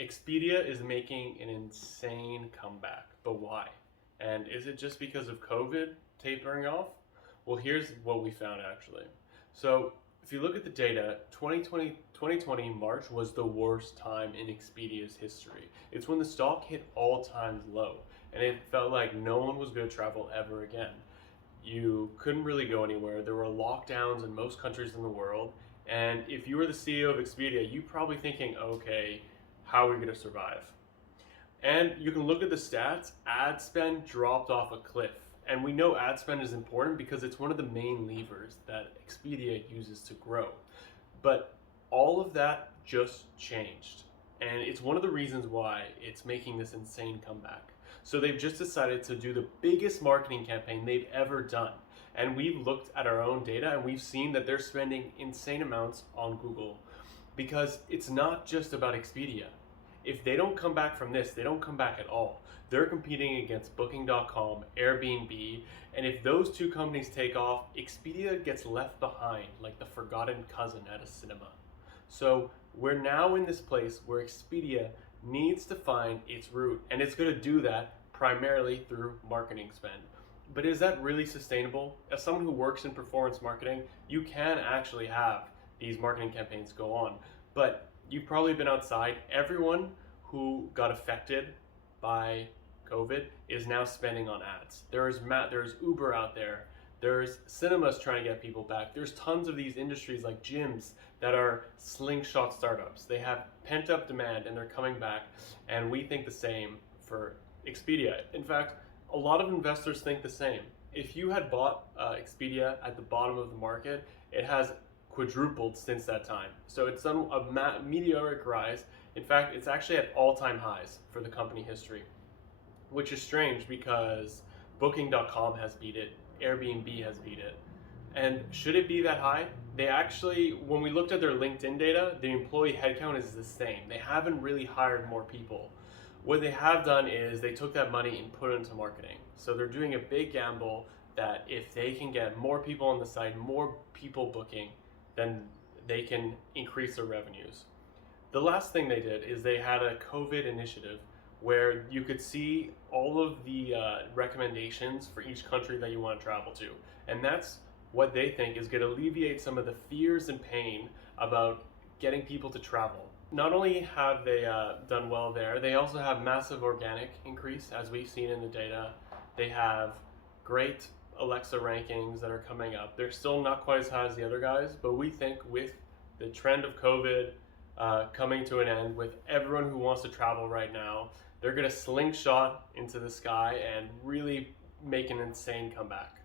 Expedia is making an insane comeback, but why? And is it just because of COVID tapering off? Well, here's what we found actually. So, if you look at the data, 2020 March was the worst time in Expedia's history. It's when the stock hit all-time low, and it felt like no one was going to travel ever again. You couldn't really go anywhere. There were lockdowns in most countries in the world. And if you were the CEO of Expedia, you probably thinking, okay, how are we going to survive? And you can look at the stats, ad spend dropped off a cliff. And we know ad spend is important because it's one of the main levers that Expedia uses to grow. But all of that just changed. And it's one of the reasons why it's making this insane comeback. So they've just decided to do the biggest marketing campaign they've ever done. And we've looked at our own data and we've seen that they're spending insane amounts on Google because it's not just about Expedia. If they don't come back from this, they don't come back at all. They're competing against Booking.com, Airbnb, and if those two companies take off, Expedia gets left behind like the forgotten cousin at a cinema. So we're now in this place where Expedia needs to find its route, and it's going to do that primarily through marketing spend. But is that really sustainable? As someone who works in performance marketing, you can actually have these marketing campaigns go on, but you've probably been outside. Everyone who got affected by COVID is now spending on ads. There's Uber out there. There's cinemas trying to get people back. There's tons of these industries like gyms that are slingshot startups. They have pent up demand and they're coming back. And we think the same for Expedia. In fact, a lot of investors think the same. If you had bought Expedia at the bottom of the market, it has quadrupled since that time. So it's done a meteoric rise. In fact, it's actually at all-time highs for the company history, which is strange because Booking.com has beat it, Airbnb has beat it. And should it be that high? They actually, when we looked at their LinkedIn data, the employee headcount is the same. They haven't really hired more people. What they have done is they took that money and put it into marketing. So they're doing a big gamble that if they can get more people on the site, more people booking, then they can increase their revenues. The last thing they did is they had a COVID initiative where you could see all of the recommendations for each country that you want to travel to. And that's what they think is going to alleviate some of the fears and pain about getting people to travel. Not only have they done well there, they also have massive organic increase, as we've seen in the data. They have great Alexa rankings that are coming up. They're still not quite as high as the other guys, but we think with the trend of COVID coming to an end, with everyone who wants to travel right now, they're going to slingshot into the sky and really make an insane comeback.